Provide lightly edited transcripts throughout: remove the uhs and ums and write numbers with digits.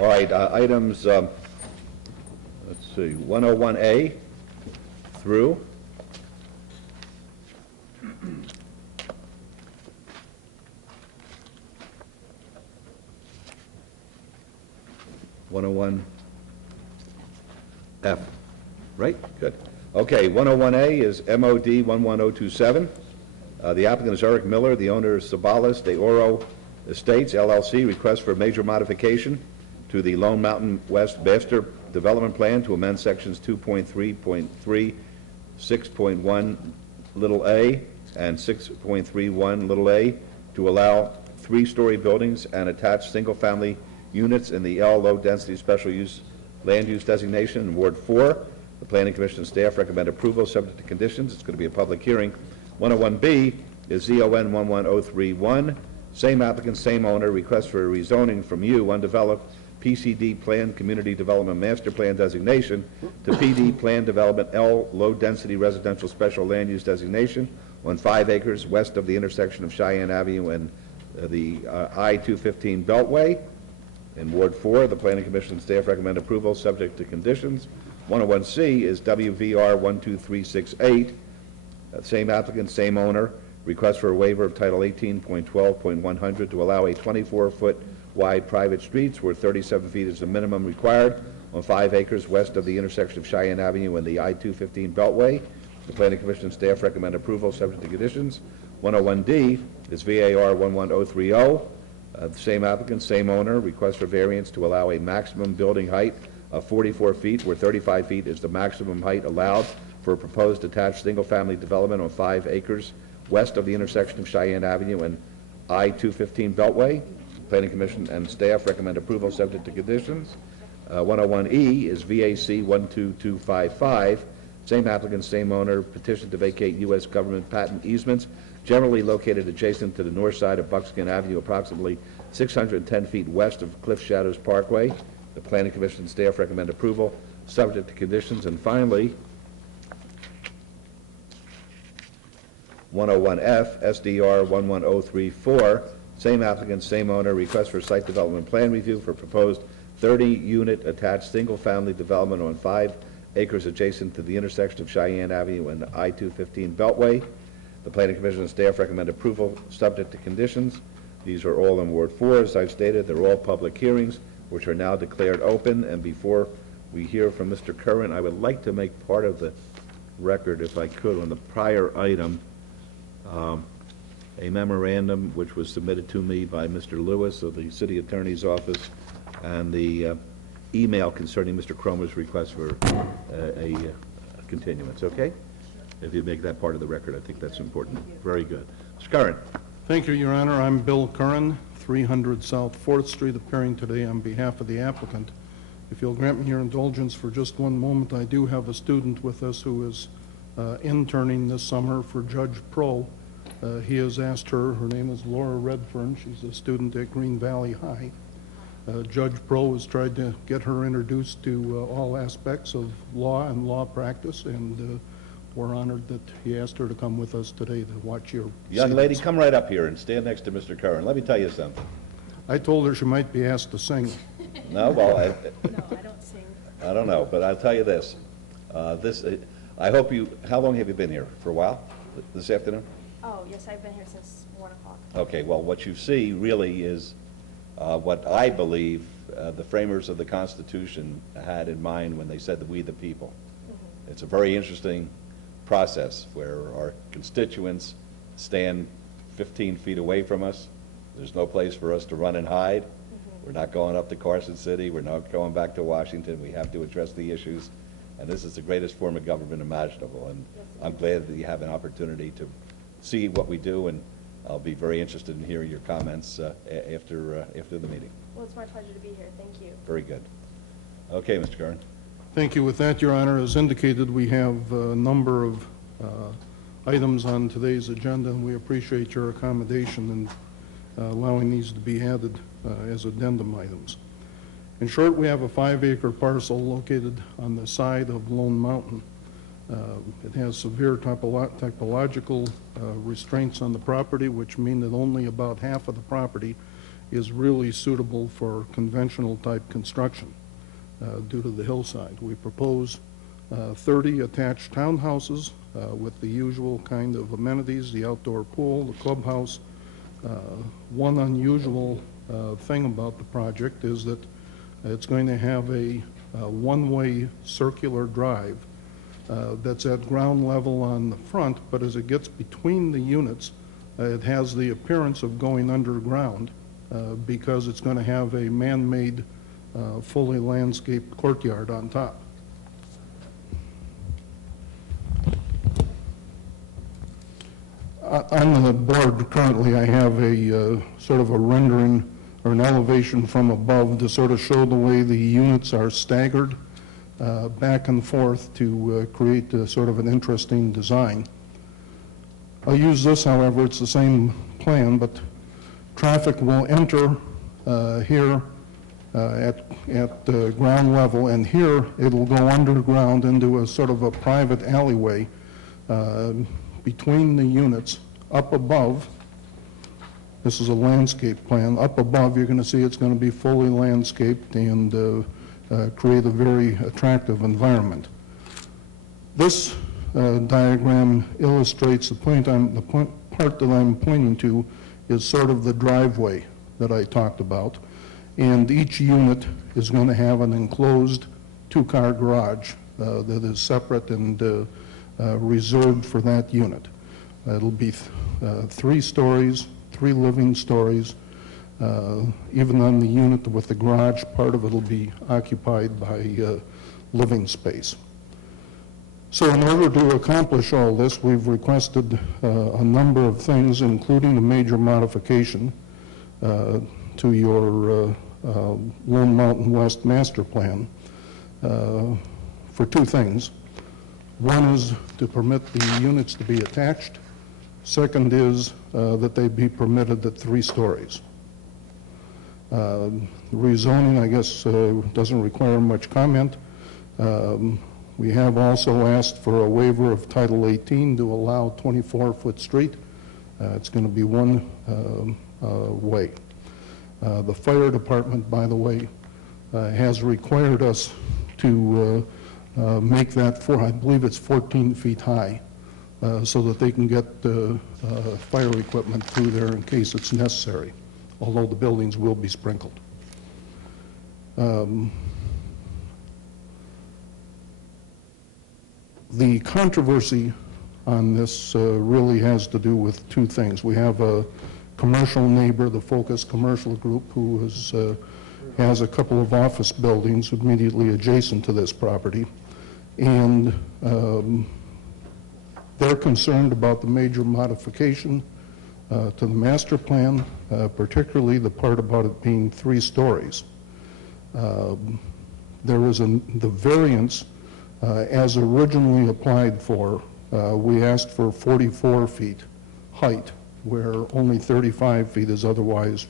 All right, items, let's see, 101A through 101F, right? Good. Okay, 101A is MOD 11027. The applicant is Eric Miller. The owner is Sabalas de Oro Estates, LLC. Request for major modification to the Lone Mountain West Master Development Plan to amend sections 2.3.3, 6.1 little a, and 6.31 little a to allow three-story buildings and attached single-family units in the L low-density special use land use designation in Ward 4. The Planning Commission staff recommend approval subject to conditions. It's going to be a public hearing. 101B is ZON 11031. Same applicant, same owner. Request for rezoning from you, undeveloped PCD Plan Community Development Master Plan designation to PD Plan Development L low-density residential special land use designation on 5 acres west of the intersection of Cheyenne Avenue and the I-215 Beltway. In Ward 4, the Planning Commission staff recommend approval subject to conditions. 101C is WVR 12368. Same applicant, same owner. Request for a waiver of Title 18.12.100 to allow a 24-foot wide private streets where 37 feet is the minimum required on 5 acres west of the intersection of Cheyenne Avenue and the I-215 Beltway. The Planning Commission staff recommend approval subject to conditions. 101D is VAR 11030. Same applicant, same owner. Request for variance to allow a maximum building height of 44 feet where 35 feet is the maximum height allowed for a proposed attached single-family development on 5 acres west of the intersection of Cheyenne Avenue and I-215 Beltway. Planning Commission and staff recommend approval subject to conditions. 101E is VAC 12255. Same applicant, same owner. Petition to vacate U.S. government patent easements generally located adjacent to the north side of Buckskin Avenue, approximately 610 feet west of Cliff Shadows Parkway. The Planning Commission and staff recommend approval subject to conditions. And finally, 101F, SDR 11034, same applicant, same owner. Request for site development plan review for proposed 30-unit attached single-family development on 5 acres adjacent to the intersection of Cheyenne Avenue and I-215 Beltway. The Planning Commission and staff recommend approval subject to conditions. These are all in Ward 4. As I've stated, they're all public hearings, which are now declared open. And before we hear from Mr. Curran, I would like to make part of the record, if I could, on the prior item, a memorandum which was submitted to me by Mr. Lewis of the City Attorney's Office, and the email concerning Mr. Cromer's request for a continuance, okay? If you make that part of the record, I think that's important. Very good. Mr. Curran. Thank you, Your Honor. I'm Bill Curran, 300 South 4th Street, appearing today on behalf of the applicant. If you'll grant me your indulgence for just one moment, I do have a student with us who is interning this summer for Judge Pro. He has asked her name is Laura Redfern. She's a student at Green Valley High. Judge Pro has tried to get her introduced to all aspects of law and law practice, and we're honored that he asked her to come with us today to watch your Young lady, come right up here and stand next to Mr. Curran. Let me tell you something. I told her she might be asked to sing. No, well, No, I don't sing. I don't know, but I'll tell you this. I hope you, how long have you been here? For a while? This afternoon? Oh, yes, I've been here since 1 o'clock. Okay, well, what you see really is what I believe the framers of the Constitution had in mind when they said that we the people. Mm-hmm. It's a very interesting process where our constituents stand 15 feet away from us. There's no place for us to run and hide. Mm-hmm. We're not going up to Carson City. We're not going back to Washington. We have to address the issues. And this is the greatest form of government imaginable. And I'm glad that you have an opportunity to see what we do, and I'll be very interested in hearing your comments after the meeting. Well, it's my pleasure to be here. Thank you. Very good. Okay, Mr. Curran. Thank you. With that, Your Honor, as indicated, we have a number of items on today's agenda, and we appreciate your accommodation in allowing these to be added as addendum items. In short, we have a 5-acre parcel located on the side of Lone Mountain. It has severe typological restraints on the property, which mean that only about half of the property is really suitable for conventional type construction due to the hillside. We propose 30 attached townhouses with the usual kind of amenities, the outdoor pool, the clubhouse. One unusual thing about the project is that it's going to have a one-way circular drive that's at ground level on the front, but as it gets between the units, it has the appearance of going underground because it's going to have a man-made, fully landscaped courtyard on top. On the board currently, I have a sort of a rendering or an elevation from above to sort of show the way the units are staggered back and forth to create sort of an interesting design. I'll use this, however, it's the same plan, but traffic will enter here at ground level, and here it'll go underground into a sort of a private alleyway between the units. Up above, this is a landscape plan, up above you're going to see it's going to be fully landscaped and create a very attractive environment. This diagram illustrates the part that I'm pointing to is sort of the driveway that I talked about, and each unit is going to have an enclosed two-car garage that is separate and reserved for that unit. It'll be 3 stories, 3 living stories. Even on the unit with the garage, part of it will be occupied by living space. So in order to accomplish all this, we've requested a number of things, including a major modification to your Lone Mountain West master plan for 2 things. One is to permit the units to be attached. Second is that they be permitted at 3 stories. Rezoning, I guess, doesn't require much comment. We have also asked for a waiver of Title 18 to allow 24-foot street. It's going to be one way. The fire department, by the way, has required us to make that, I believe it's 14 feet high, so that they can get fire equipment through there in case it's necessary, although the buildings will be sprinkled. The controversy on this really has to do with 2 things. We have a commercial neighbor, the Focus Commercial Group, who has a couple of office buildings immediately adjacent to this property, and they're concerned about the major modification to the master plan, particularly the part about it being 3 stories. There is the variance as originally applied for. We asked for 44 feet height, where only 35 feet is otherwise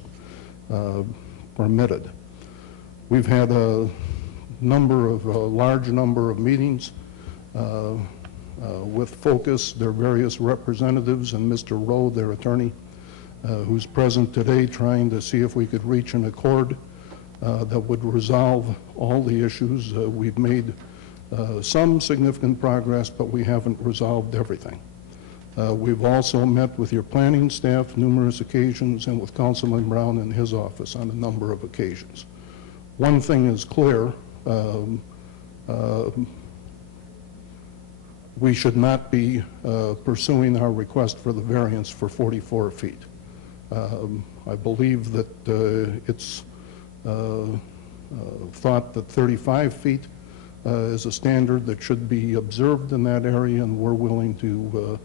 permitted. We've had a large number of meetings with Focus, their various representatives, and Mr. Rowe, their attorney, who's present today, trying to see if we could reach an accord that would resolve all the issues. We've made some significant progress, but we haven't resolved everything. We've also met with your planning staff numerous occasions and with Councilman Brown in his office on a number of occasions. One thing is clear, we should not be pursuing our request for the variance for 44 feet. I believe that it's thought that 35 feet is a standard that should be observed in that area, and we're willing to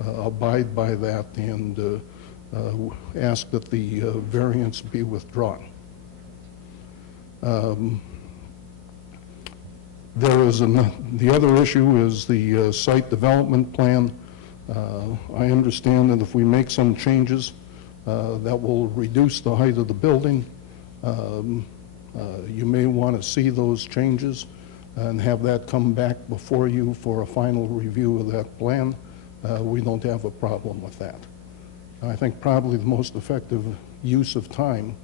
abide by that and ask that the variance be withdrawn. The other issue is the site development plan. I understand that if we make some changes that will reduce the height of the building, you may want to see those changes and have that come back before you for a final review of that plan. We don't have a problem with that. I think probably the most effective use of time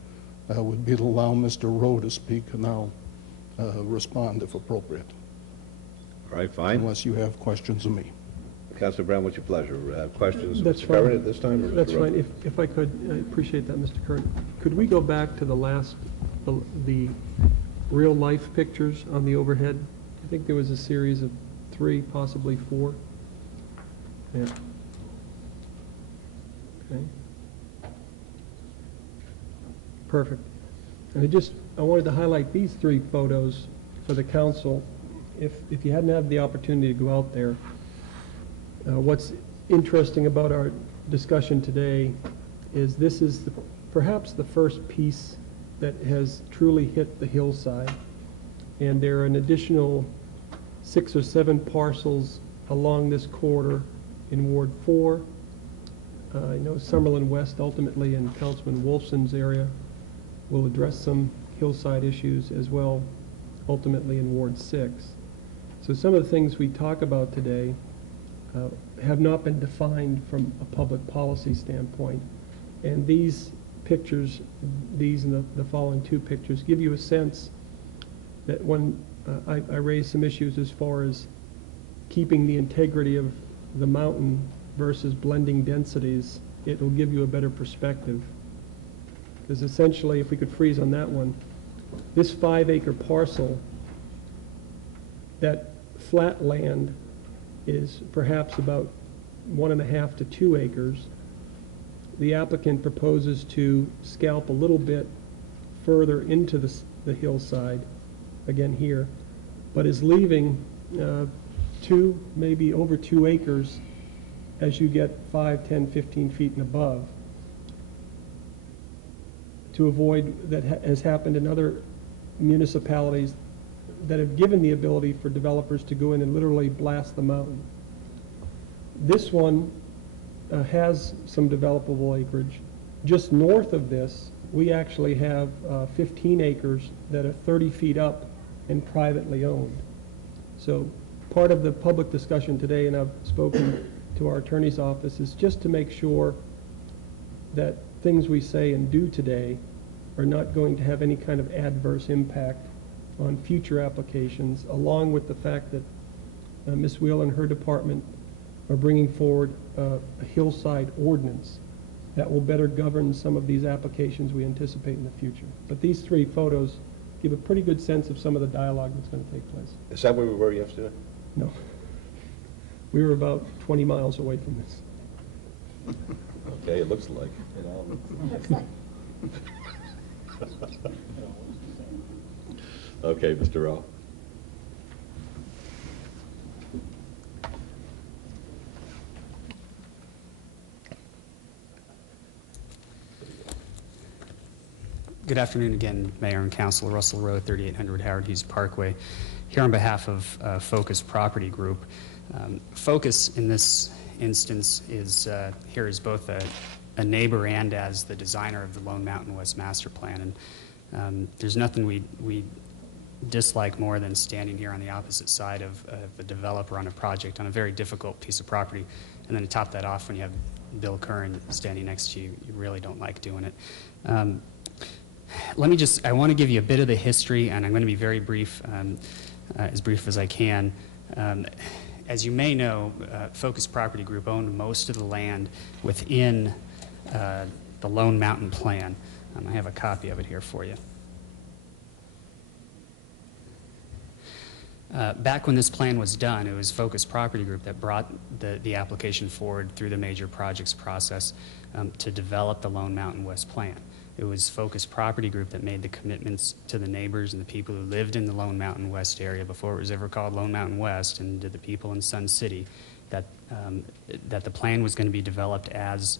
would be to allow Mr. Rowe to speak, and I'll respond if appropriate, All right, fine. unless you have questions of me. Councilor Brown, what's your pleasure? Questions of That's Mr. fine. Curran at this time? or Mr. That's Rowe? fine. If I could, I appreciate that, Mr. Curran. Could we go back to the last, the real-life pictures on the overhead? I think there was a series of 3, possibly 4. Yeah. Okay. Perfect. And I wanted to highlight these 3 photos for the council. If you hadn't had the opportunity to go out there, what's interesting about our discussion today is this is perhaps the first piece that has truly hit the hillside. And there are an additional 6 or 7 parcels along this corridor in Ward 4. I know Summerlin West ultimately in Councilman Wolfson's area will address some hillside issues as well, ultimately in Ward 6. So some of the things we talk about today have not been defined from a public policy standpoint. And these pictures, these and the following 2 pictures, give you a sense that when I raised some issues as far as keeping the integrity of the mountain versus blending densities, it will give you a better perspective. Because essentially, if we could freeze on that one, this 5-acre parcel, that flat land is perhaps about 1.5 to 2 acres. The applicant proposes to scalp a little bit further into the hillside, again here, but is leaving 2, maybe over 2 acres as you get 5, 10, 15 feet and above, to avoid that has happened in other municipalities that have given the ability for developers to go in and literally blast the mountain. This one has some developable acreage. Just north of this, we actually have 15 acres that are 30 feet up and privately owned. So part of the public discussion today, and I've spoken to our attorney's office, is just to make sure that things we say and do today are not going to have any kind of adverse impact on future applications, along with the fact that Ms. Wheel and her department are bringing forward a hillside ordinance that will better govern some of these applications we anticipate in the future. But these 3 photos give a pretty good sense of some of the dialogue that's going to take place. Is that where we were yesterday? No. We were about 20 miles away from this. Okay, it looks like. Okay, Mr. Rowe. Good afternoon again, Mayor and Council. Russell Rowe, 3800 Howard Hughes Parkway. Here on behalf of Focus Property Group. Focus in this instance is here as both a neighbor and as the designer of the Lone Mountain West Master Plan. And there's nothing we dislike more than standing here on the opposite side of the developer on a project on a very difficult piece of property. And then to top that off, when you have Bill Curran standing next to you, you really don't like doing it. I want to give you a bit of the history, and I'm going to be very brief, as brief as I can. As you may know, Focus Property Group owned most of the land within the Lone Mountain Plan. I have a copy of it here for you. Back when this plan was done, it was Focus Property Group that brought the application forward through the major projects process to develop the Lone Mountain West Plan. It was Focus Property Group that made the commitments to the neighbors and the people who lived in the Lone Mountain West area before it was ever called Lone Mountain West, and to the people in Sun City that the plan was going to be developed as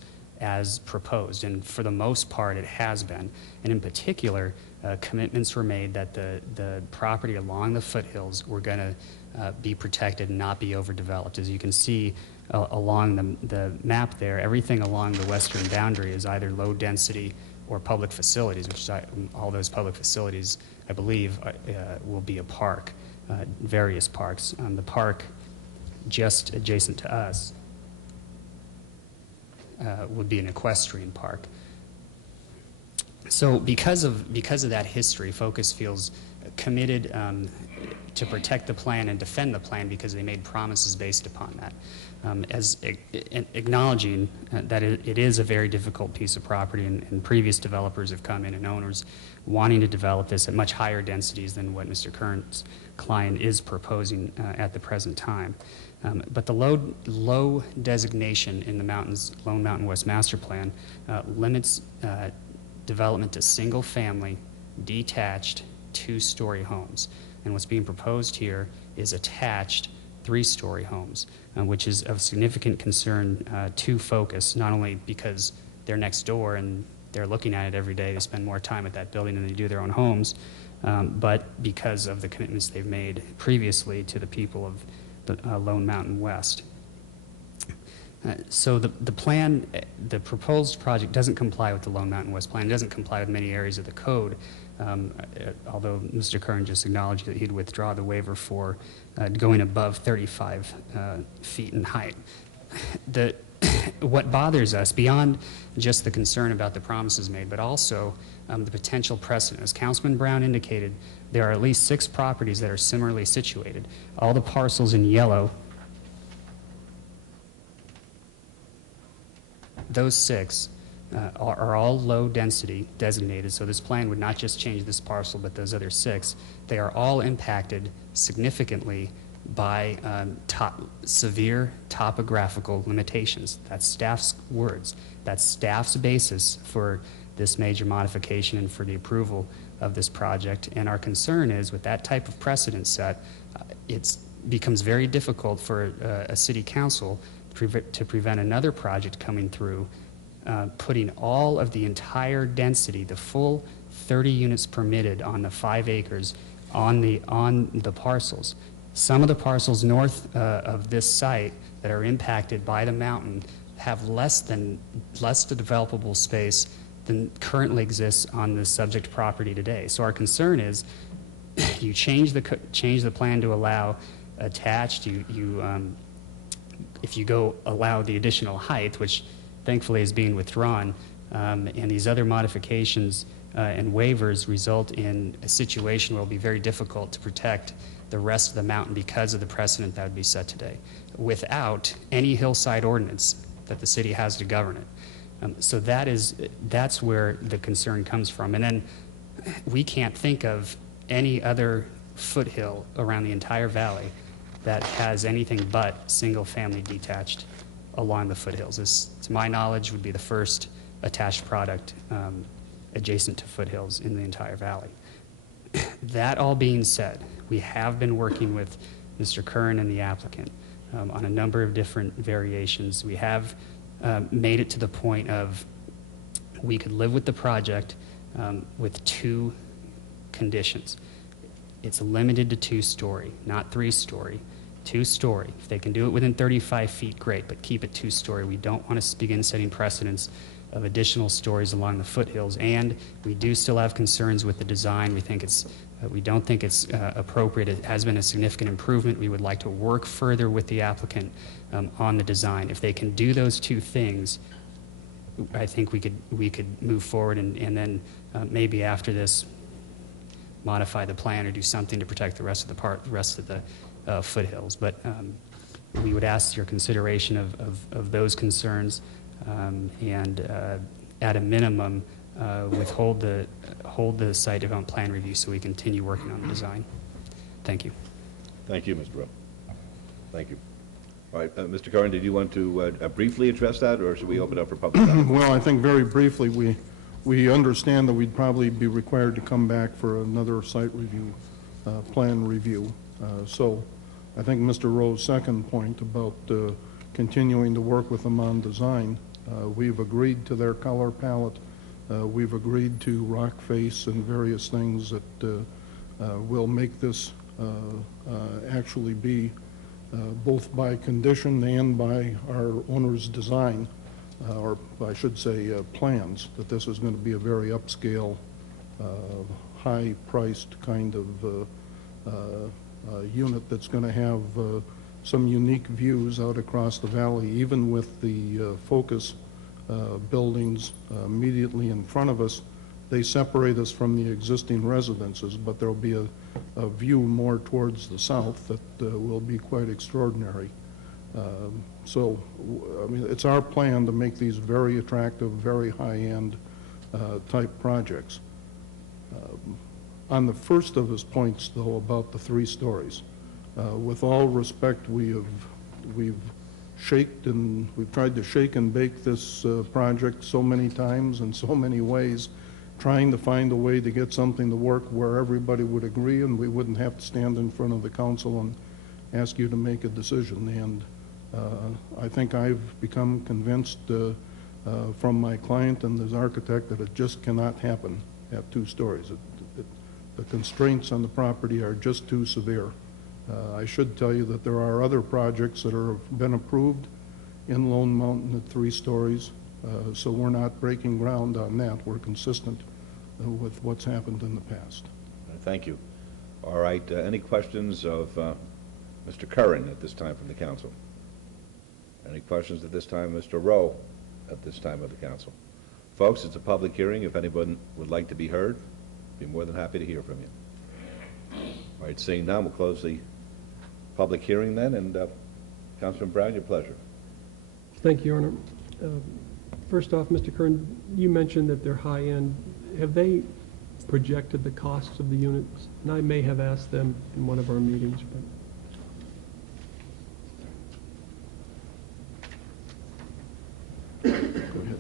proposed. And for the most part, it has been. And in particular, commitments were made that the property along the foothills were going to be protected and not be overdeveloped. As you can see along the map there, everything along the western boundary is either low density or public facilities, which all those public facilities, I believe, will be a park, various parks. The park just adjacent to us would be an equestrian park. So because of that history, Focus feels committed to protect the plan and defend the plan because they made promises based upon that. Acknowledging that it is a very difficult piece of property, and previous developers have come in and owners wanting to develop this at much higher densities than what Mr. Kern's client is proposing at the present time. But the low designation in the Lone Mountain West Master Plan limits development to single-family, detached, two-story homes. And what's being proposed here is attached three-story homes, which is of significant concern to Focus, not only because they're next door and they're looking at it every day, they spend more time at that building than they do their own homes, but because of the commitments they've made previously to the people of the Lone Mountain West. So the plan, the proposed project doesn't comply with the Lone Mountain West plan. It doesn't comply with many areas of the code, although Mr. Kern just acknowledged that he'd withdraw the waiver for going above 35 feet in height. What bothers us, beyond just the concern about the promises made, but also the potential precedent, as Councilman Brown indicated, there are at least 6 properties that are similarly situated. All the parcels in yellow, those 6 are all low density designated, so this plan would not just change this parcel, but those other 6. They are all impacted significantly by severe topographical limitations. That's staff's words. That's staff's basis for this major modification and for the approval of this project. And our concern is, with that type of precedent set, it becomes very difficult for a city council to prevent another project coming through, putting all of the entire density, the full 30 units permitted on the 5 acres on the parcels. Some of the parcels north of this site that are impacted by the mountain have less the developable space than currently exists on the subject property today. So our concern is, you change the plan to allow attached. If you go allow the additional height, which thankfully is being withdrawn, and these other modifications and waivers result in a situation where it will be very difficult to protect the rest of the mountain because of the precedent that would be set today, without any hillside ordinance that the city has to govern it. So that's where the concern comes from. And then we can't think of any other foothill around the entire valley that has anything but single-family detached along the foothills. This, to my knowledge, would be the first attached product adjacent to foothills in the entire valley. That all being said, we have been working with Mr. Kern and the applicant on a number of different variations. We have made it to the point of we could live with the project with 2 conditions. It's limited to 2-story, not 3-story. 2-story. If they can do it within 35 feet, great, but keep it 2-story. We don't want to begin setting precedents of additional stories along the foothills, and we do still have concerns with the design. We don't think it's appropriate. It has been a significant improvement. We would like to work further with the applicant on the design. If they can do those 2 things, I think we could move forward and then maybe after this modify the plan or do something to protect the rest of the foothills. But we would ask your consideration of those concerns and at a minimum hold the site development plan review so we continue working on the design. Thank you. Thank you, Mr. Rowe. Thank you. All right, Mr. Curran, did you want to briefly address that, or should we open up for public comment? Well, I think very briefly, we understand that we'd probably be required to come back for another site review, plan review. So I think Mr. Rowe's second point about continuing to work with them on design, we've agreed to their color palette. We've agreed to rock face and various things that will make this actually be both by condition and by our owner's design, or I should say plans, that this is going to be a very upscale, high-priced kind of unit that's going to have some unique views out across the valley, even with the Focus buildings immediately in front of us. They separate us from the existing residences, but there'll be a view more towards the south that will be quite extraordinary. So, I mean, it's our plan to make these very attractive, very high-end type projects. On the first of his points, though, about the 3 stories, with all respect, we've tried to shake and bake this project so many times in so many ways, trying to find a way to get something to work where everybody would agree and we wouldn't have to stand in front of the council and ask you to make a decision. And I think I've become convinced from my client and his architect that it just cannot happen at 2 stories. The constraints on the property are just too severe. I should tell you that there are other projects that have been approved in Lone Mountain at 3 stories, so we're not breaking ground on that. We're consistent with what's happened in the past. Thank you. All right, any questions of Mr. Curran at this time from the council? Any questions at this time, Mr. Rowe, at this time of the council? Folks, it's a public hearing. If anyone would like to be heard, be more than happy to hear from you. All right, seeing none, we'll close the public hearing then, and Councilman Brown, your pleasure. Thank you, Your Honor. First off, Mr. Kern, you mentioned that they're high-end. Have they projected the costs of the units? And I may have asked them in one of our meetings, but... Go ahead.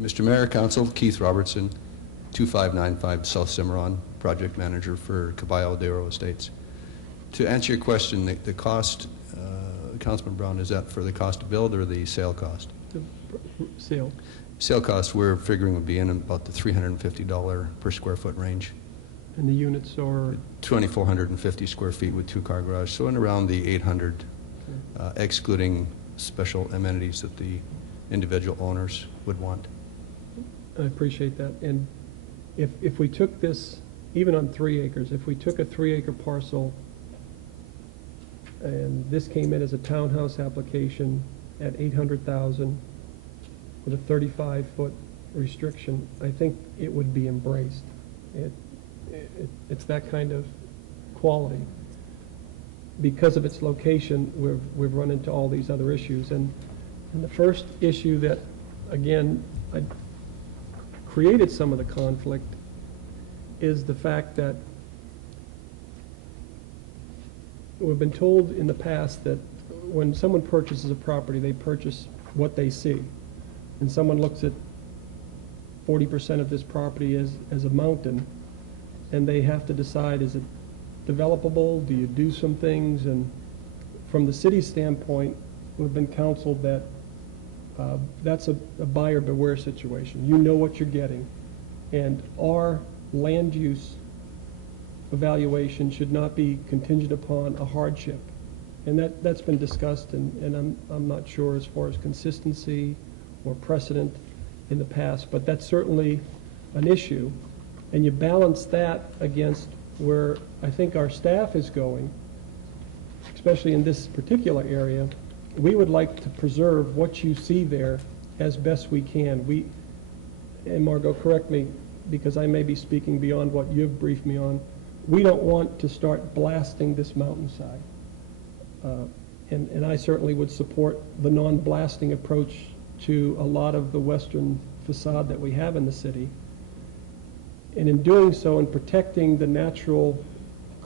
Mr. Mayor, Council, Keith Robertson, 2595 South Cimarron, Project Manager for Caballo de Oro Estates. To answer your question, the cost, Councilman Brown, is that for the cost to build or the sale cost? The sale. Sale cost, we're figuring would be in about the $350 per square foot range. And the units are? 2,450 square feet with 2-car garage, so in around the 800, excluding special amenities that the individual owners would want. I appreciate that. And if we took this, even on 3 acres, if we took a 3-acre parcel and this came in as a townhouse application at $800,000 with a 35-foot restriction, I think it would be embraced. It's that kind of quality. Because of its location, we've run into all these other issues. And the first issue that, again, created some of the conflict is the fact that we've been told in the past that when someone purchases a property, they purchase what they see. And someone looks at 40% of this property as a mountain, and they have to decide, is it developable? Do you do some things? And from the city's standpoint, we've been counseled that that's a buyer beware situation. You know what you're getting. And our land use evaluation should not be contingent upon a hardship. And that's been discussed, and I'm not sure as far as consistency or precedent in the past, but that's certainly an issue. And you balance that against where I think our staff is going, especially in this particular area. We would like to preserve what you see there as best we can. And Margot, correct me, because I may be speaking beyond what you've briefed me on. We don't want to start blasting this mountainside. And I certainly would support the non-blasting approach to a lot of the western facade that we have in the city. And in doing so and protecting the natural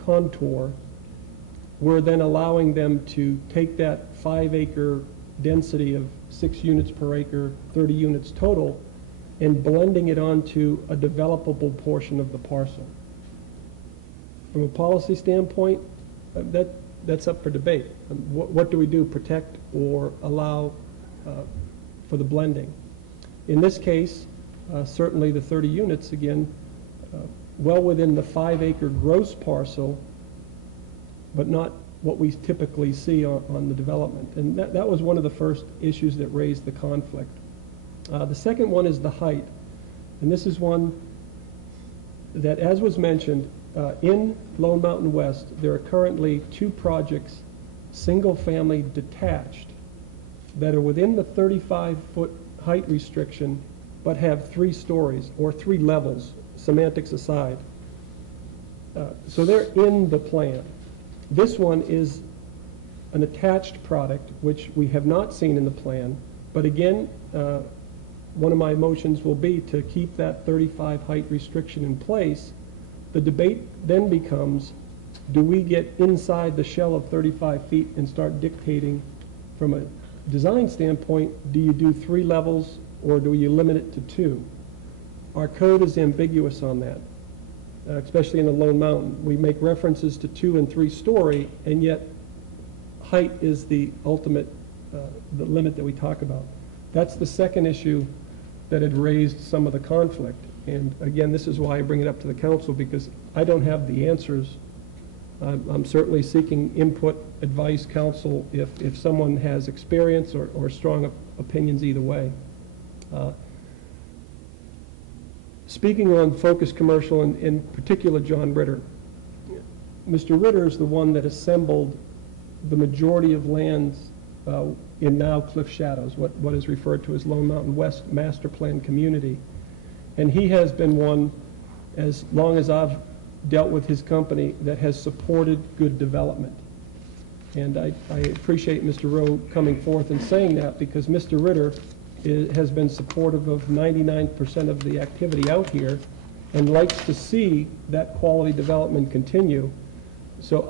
contour, we're then allowing them to take that 5-acre density of 6 units per acre, 30 units total, and blending it onto a developable portion of the parcel. From a policy standpoint, that's up for debate. What do we do, protect or allow for the blending? In this case, certainly the 30 units, again, well within the 5-acre gross parcel, but not what we typically see on the development. And that was one of the first issues that raised the conflict. The second one is the height. And this is one that, as was mentioned, in Lone Mountain West, there are currently 2 projects, single-family detached, that are within the 35-foot height restriction, but have 3 stories or 3 levels, semantics aside. So they're in the plan. This one is an attached product, which we have not seen in the plan, but again, one of my motions will be to keep that 35 height restriction in place. The debate then becomes, do we get inside the shell of 35 feet and start dictating from a design standpoint, do you do 3 levels or do you limit it to 2? Our code is ambiguous on that, especially in the Lone Mountain. We make references to 2 and 3 story, and yet height is the ultimate, the limit that we talk about. That's the second issue that had raised some of the conflict. And again, this is why I bring it up to the council, because I don't have the answers. I'm certainly seeking input, advice, counsel, if someone has experience or strong opinions either way. Speaking on focus commercial, and in particular John Ritter, Mr. Ritter is the one that assembled the majority of lands in now Cliff Shadows, what is referred to as Lone Mountain West Master Plan Community. And he has been one, as long as I've dealt with his company, that has supported good development. And I appreciate Mr. Rowe coming forth and saying that, because Mr. Ritter has been supportive of 99% of the activity out here and likes to see that quality development continue. So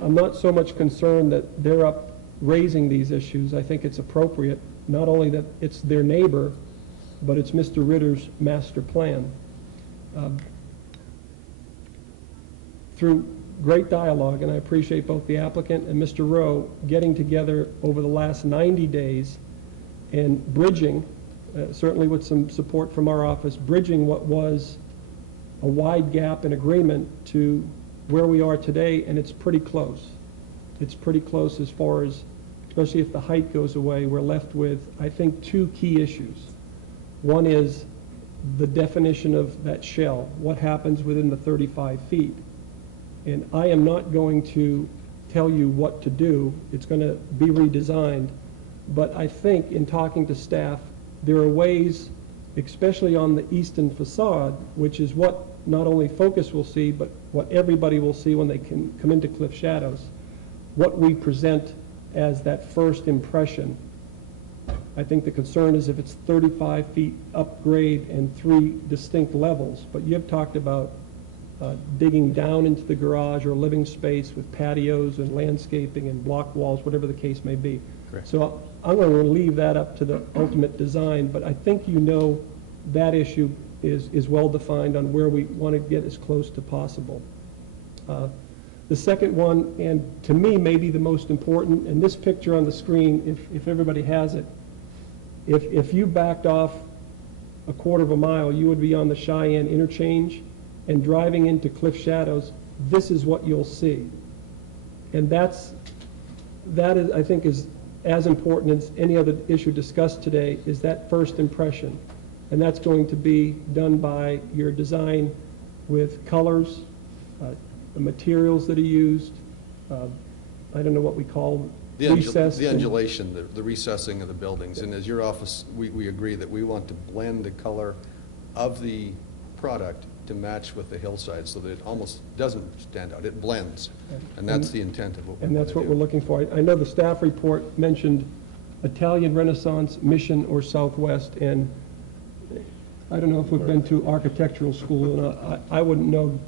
I'm not so much concerned that they're up raising these issues. I think it's appropriate, not only that it's their neighbor, but it's Mr. Ritter's master plan. Through great dialogue, and I appreciate both the applicant and Mr. Rowe getting together over the last 90 days and bridging, certainly with some support from our office, bridging what was a wide gap in agreement to where we are today, and it's pretty close. It's pretty close as far as, especially if the height goes away, we're left with, I think, 2 key issues. One is the definition of that shell, what happens within the 35 feet. And I am not going to tell you what to do. It's going to be redesigned. But I think in talking to staff, there are ways, especially on the eastern facade, which is what not only Focus will see, but what everybody will see when they can come into Cliff Shadows, what we present as that first impression. I think the concern is if it's 35 feet upgrade and 3 distinct levels, but you've talked about digging down into the garage or living space with patios and landscaping and block walls, whatever the case may be. Correct. So I'm going to leave that up to the ultimate design, but I think you know that issue is well defined on where we want to get as close to possible. The second one, and to me maybe the most important, and this picture on the screen, if everybody has it, if you backed off a quarter of a mile, you would be on the Cheyenne interchange, and driving into Cliff Shadows, this is what you'll see. And that is, I think, is as important as any other issue discussed today, is that first impression. And that's going to be done by your design with colors, the materials that are used, I don't know what we call recessed. The undulation, the recessing of the buildings. And as your office, we agree that we want to blend the color of the product to match with the hillside so that it almost doesn't stand out. It blends. And that's the intent of what we want to do. And that's what we're looking for. I know the staff report mentioned Italian Renaissance, Mission, or Southwest, and I don't know if we've been to architectural school, and I wouldn't know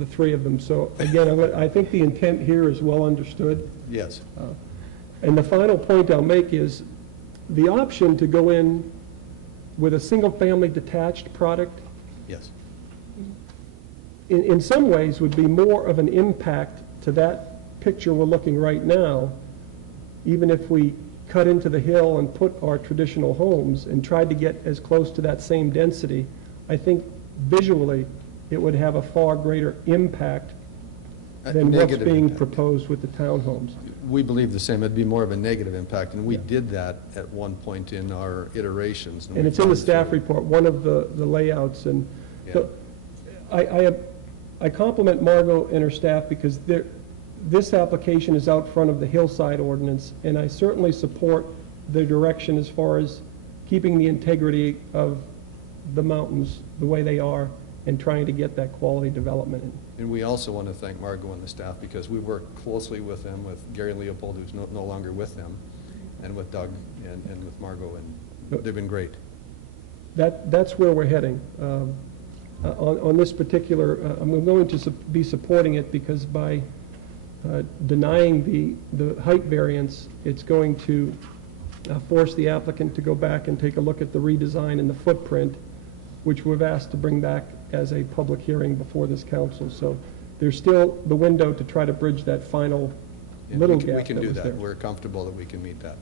the 3 of them. So again, I think the intent here is well understood. Yes. And the final point I'll make is the option to go in with a single-family detached product, Yes. in some ways would be more of an impact to that picture we're looking right now, even if we cut into the hill and put our traditional homes and tried to get as close to that same density. I think visually it would have a far greater impact than what's Negative being impact. proposed with the townhomes. We believe the same. It'd be more of a negative impact, and we did that at one point in our iterations. And it's in the staff report, one of the layouts. And so I compliment Margot and her staff because this application is out front of the hillside ordinance, and I certainly support their direction as far as keeping the integrity of the mountains the way they are and trying to get that quality development in. And we also want to thank Margot and the staff because we work closely with them, with Gary Leopold, who's no longer with them, and with Doug and with Margot, and they've been great. That's where we're heading. On this particular, I'm going to be supporting it because by denying the height variance, it's going to force the applicant to go back and take a look at the redesign and the footprint, which we've asked to bring back as a public hearing before this council. So there's still the window to try to bridge that final And little we gap can do was that. there. We're comfortable that we can meet that.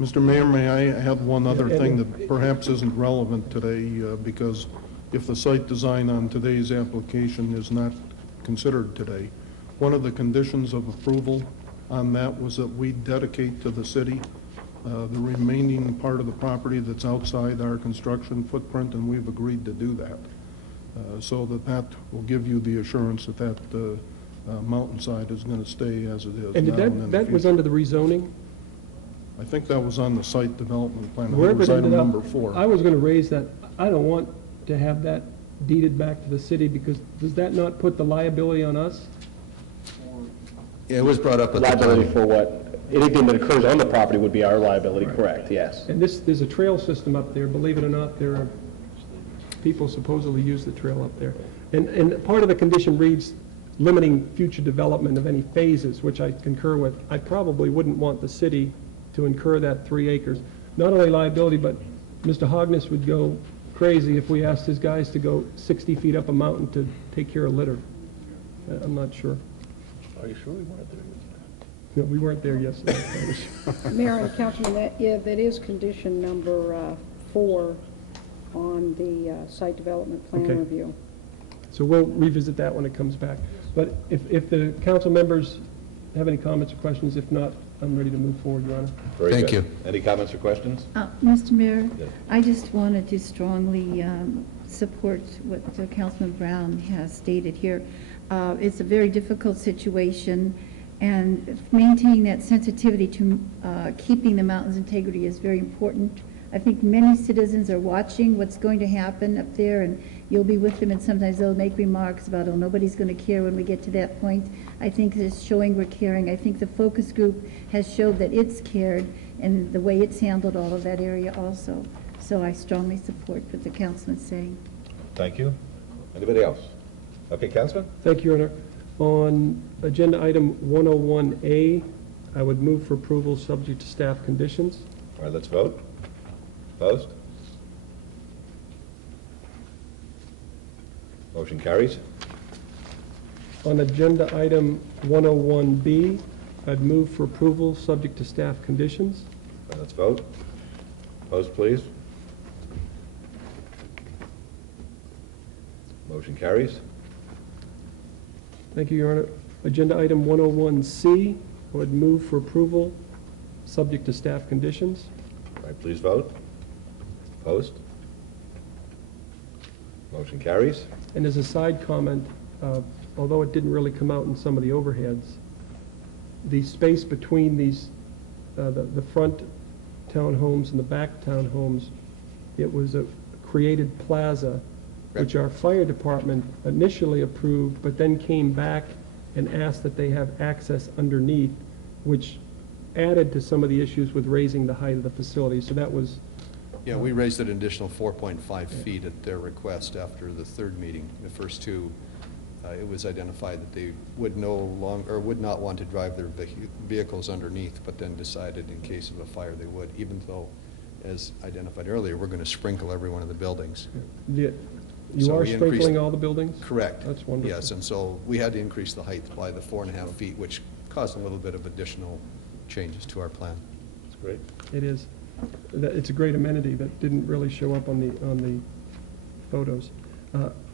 Mr. Mayor, may I add one other Yeah, thing and- that perhaps isn't relevant today, because if the site design on today's application is not considered today, one of the conditions of approval on that was that we dedicate to the city the remaining part of the property that's outside our construction footprint, and we've agreed to do that. So that will give you the assurance that that mountainside is going to stay as it is And now did and in the that was future. under the rezoning? I think that was on the site development plan. I think it Wherever was it item ended up, number 4. I was going to raise that. I don't want to have that deeded back to the city because does that not put the liability on us? Yeah, it was brought up at the Liability time. for what? Anything that occurs on the property would be our liability, correct, yes. And there's a trail system up there. Believe it or not, there are people supposedly use the trail up there. And part of the condition reads limiting future development of any phases, which I concur with. I probably wouldn't want the city to incur that 3 acres. Not only liability, but Mr. Hogness would go crazy if we asked his guys to go 60 feet up a mountain to take care of litter. I'm not sure. Are you sure we weren't there? No, we weren't there yesterday. Mayor and Councilman, that is condition number 4 on the site development plan Okay. review. So we'll revisit that when it comes back. But if the council members have any comments or questions, if not, I'm ready to move forward, Your Honor. Very Thank good. you. Any comments or questions? Mr. Mayor, Yes. I just wanted to strongly support what Councilman Brown has stated here. It's a very difficult situation, and maintaining that sensitivity to keeping the mountain's integrity is very important. I think many citizens are watching what's going to happen up there, and you'll be with them, and sometimes they'll make remarks about, oh, nobody's going to care when we get to that point. I think it's showing we're caring. I think the focus group has showed that it's cared, and the way it's handled all of that area also. So I strongly support what the councilman's saying. Thank you. Anybody else? Okay, Councilman? Thank you, Your Honor. On agenda item 101A, I would move for approval subject to staff conditions. All right, let's vote. Opposed? Motion carries. On agenda item 101B, I'd move for approval subject to staff conditions. All right, let's vote. Opposed, please. Motion carries. Thank you, Your Honor. Agenda item 101C, I would move for approval subject to staff conditions. All right, please vote. Opposed? Motion carries. And as a side comment, although it didn't really come out in some of the overheads, the space between these, the front townhomes and the back townhomes, it was a created plaza, which our fire department initially approved, but then came back and asked that they have access underneath, which added to some of the issues with raising the height of the facility. So that was, Yeah, we raised an additional 4.5 feet at their request after the third meeting. The first two, it was identified that they would no longer, or would not want to drive their vehicles underneath, but then decided in case of a fire they would, even though, as identified earlier, we're going to sprinkle every one of the buildings. you So are we increased- sprinkling all the buildings? Correct. That's wonderful. Yes, and so we had to increase the height by the 4.5 feet, which caused a little bit of additional changes to our plan. That's great. It is. It's a great amenity that didn't really show up on the photos.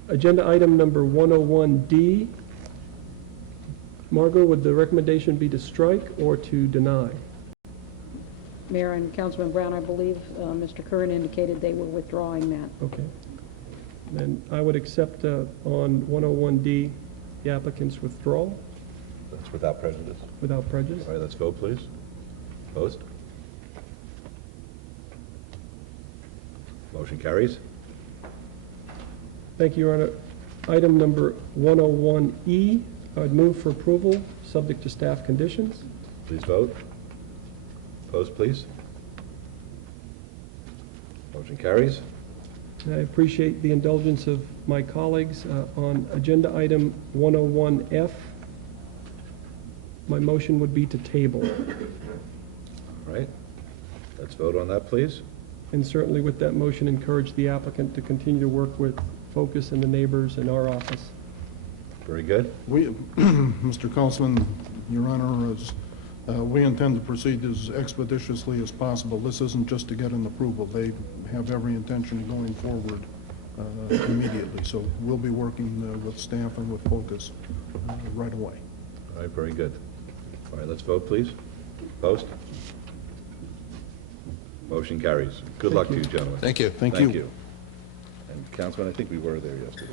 Agenda item number 101D. Margot, would the recommendation be to strike or to deny? Mayor and Councilman Brown, I believe Mr. Curran indicated they were withdrawing that. Okay. Then I would accept on 101D the applicant's withdrawal. That's without prejudice. without prejudice. All right, let's vote, please. Opposed? Motion carries. Thank you, Your Honor. Item number 101E, I would move for approval, subject to staff conditions. Please vote. Opposed, please. Motion carries. And I appreciate the indulgence of my colleagues on agenda item 101F. My motion would be to table, All right. Let's vote on that, please. and certainly with that motion, encourage the applicant to continue to work with Focus and the neighbors in our office. Very good. We, Mr. Councilman, Your Honor, we intend to proceed as expeditiously as possible. This isn't just to get an approval. They have every intention of going forward immediately. So we'll be working with staff and with Focus right away. All right, very good. All right, let's vote, please. Opposed? Motion carries. Good luck to you, gentlemen. Thank you. Thank you. And Councilman, I think we were there yesterday.